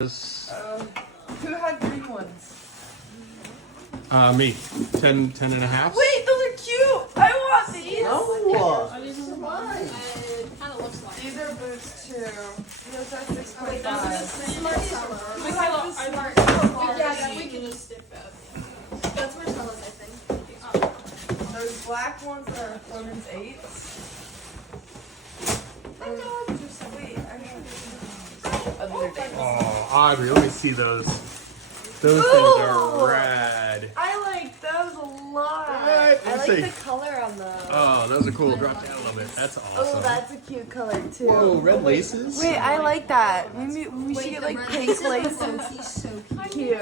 Who had green ones? Me. 10 and a half. Wait, those are cute. I want these. No. These are mine. It kind of looks like. These are boots too. Those are Wait, those are the 6.5. same. We have the smart Yeah, we can just stick that. That's Marcella's, I think. Those black ones are women's 8s. Wait, Oh, Audrey, let me see those. Those things are rad. I like those a lot. What? I like see. the color on those. Oh, those are cool. Drop down a little bit. That's awesome. Oh, that's a cute color too. Whoa, red laces? Wait, I like that. Maybe we should get like pink laces. He's so Cute.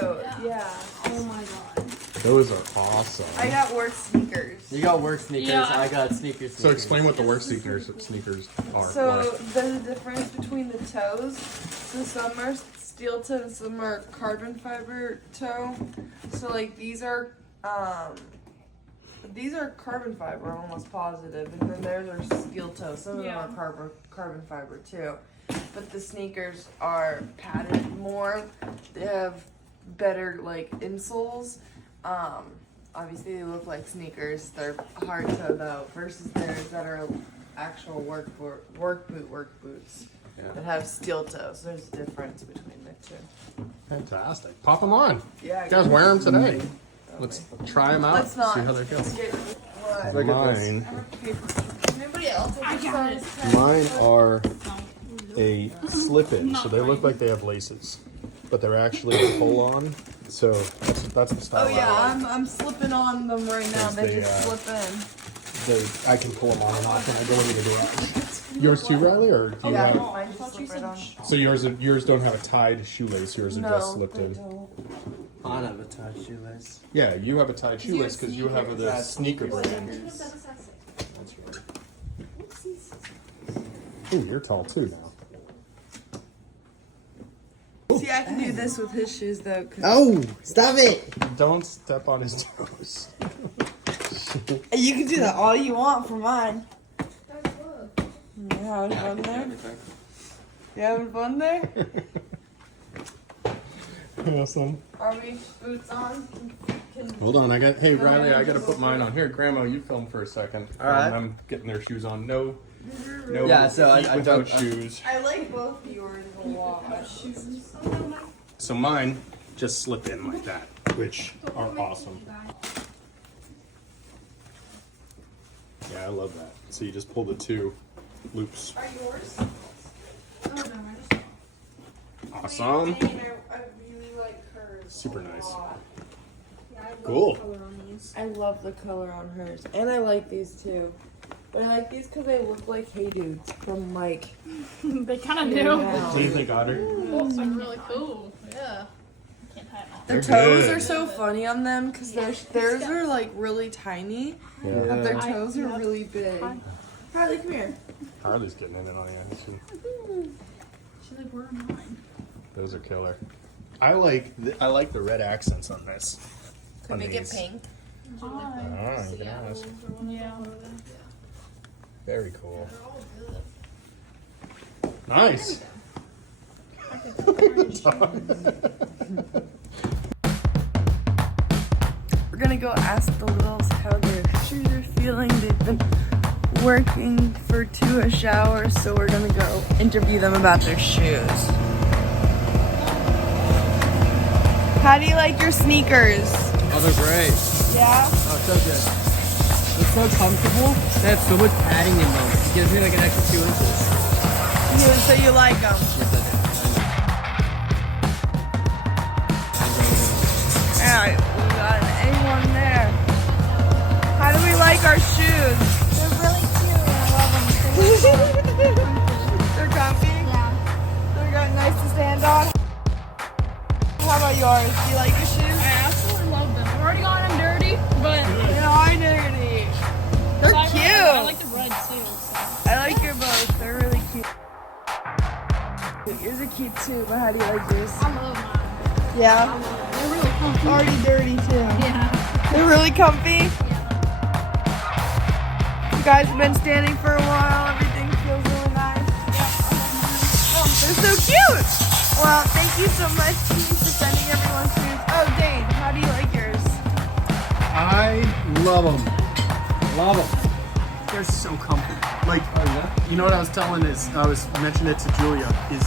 Yeah. Oh my god. Those are awesome. I got work sneakers. You got work sneakers. Yeah. I got sneakers. So explain what the work sneakers are. So like. the difference between the toes, so some are steel toe and some are carbon fiber toe. So like these are carbon fiber, I'm almost positive, and then theirs are steel toe. Some of them are carbon fiber too. But the sneakers are padded more. They have better like insoles. Obviously they look like sneakers. They're hard toe though, versus theirs that are actual work boots that have steel toes. There's a difference between the two. Fantastic. Pop them on. Yeah. You guys wear them today. Let's try them out. Let's not. See how they feel. What? Mine. Anybody else have a size? Mine are a slip-in, so they look like they have laces, but they're actually a pull-on. So that's the style. Oh yeah, I'm slipping on them right now. They They, just slip in. I can pull them on and off when I go into the garage. Yours too, Riley, or do you Yeah, have? mine just slip right on. So yours don't have a tied shoelace. Yours are just slipped they in. don't. On a tie shoelace. Yeah, you have a tied shoelace because you have the sneaker brand. That's right. Ooh, you're tall too now. See, I can do this with his shoes though. 'Cause Oh, stop it! Don't step on his toes. you can do that all you want for mine. You having fun there? You having fun there? Awesome. Are we boots on? Hold on, hey Riley, I gotta put mine on. Here, Grandma, you film for a second. All right. I'm getting their shoes on. No. Yeah, so I without don't- shoes. I like both of yours a lot. So mine just slip in like that, which are awesome. Yeah, I love that. So you just pull the two loops. Are yours? Oh no, I just. Awesome. I really like hers. Super nice. Yeah, I love Cool. the color on these. I love the color on hers, and I like these too. But I like these because they look like Hey Dudes from like. They kind of Yeah. do. What do you think, Audrey? Those are really cool. Yeah. Can't tie it on. The They're toes good. are so funny on them because theirs are like really tiny, but their toes are really big. Harley, come here. Harley's getting in it on you. She's like, where are mine? Those are killer. I like the red accents on this. Can On we get these. pink? Ah, you can ask. Yeah. Very cool. They're all good. Nice. We're gonna go ask the littles how their shoes are feeling. They've been working for 2 hours, so we're gonna go interview them about their shoes. How do you like your sneakers? Oh, they're great. Yeah? Oh, so good. They're so comfortable. They have so much padding in them. It gives me like an extra 2 inches. So you like them? Yes, I do. Alright, we got an A1 there. How do we like our shoes? They're really cute. I love them. They're comfy? Yeah. They're got nice to stand on. How about yours? Do you like your shoes? I absolutely love them. I've already gotten them dirty, but They are dirty. They're I cute. like the red too. So. I like your both. They're really cute. Yours are cute too, but how do you like yours? I love mine. Yeah? They're really comfy. Already dirty too. Yeah. They're really comfy. You guys have been standing for a while. Everything feels really nice. Yeah. They're so cute. Well, thank you so much, Team, for sending everyone's shoes. Oh, Dane, how do you like yours? I love them. Love them. They're so comfy. Like, you know what I was telling is, I was mentioning it to Julia, is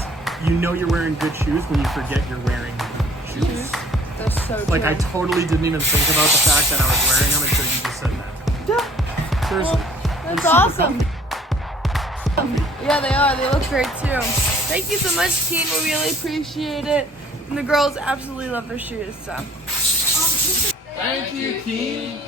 you know you're wearing good shoes when you forget you're wearing shoes. That's so true. Like, I totally didn't even think about the fact that I was wearing them until you just said that. Yeah. Seriously. Well, that's They're super awesome. comfy. Yeah, they are. They look great too. Thank you so much, team. We really appreciate it. And the girls absolutely love their shoes. So. Thank you, Keen.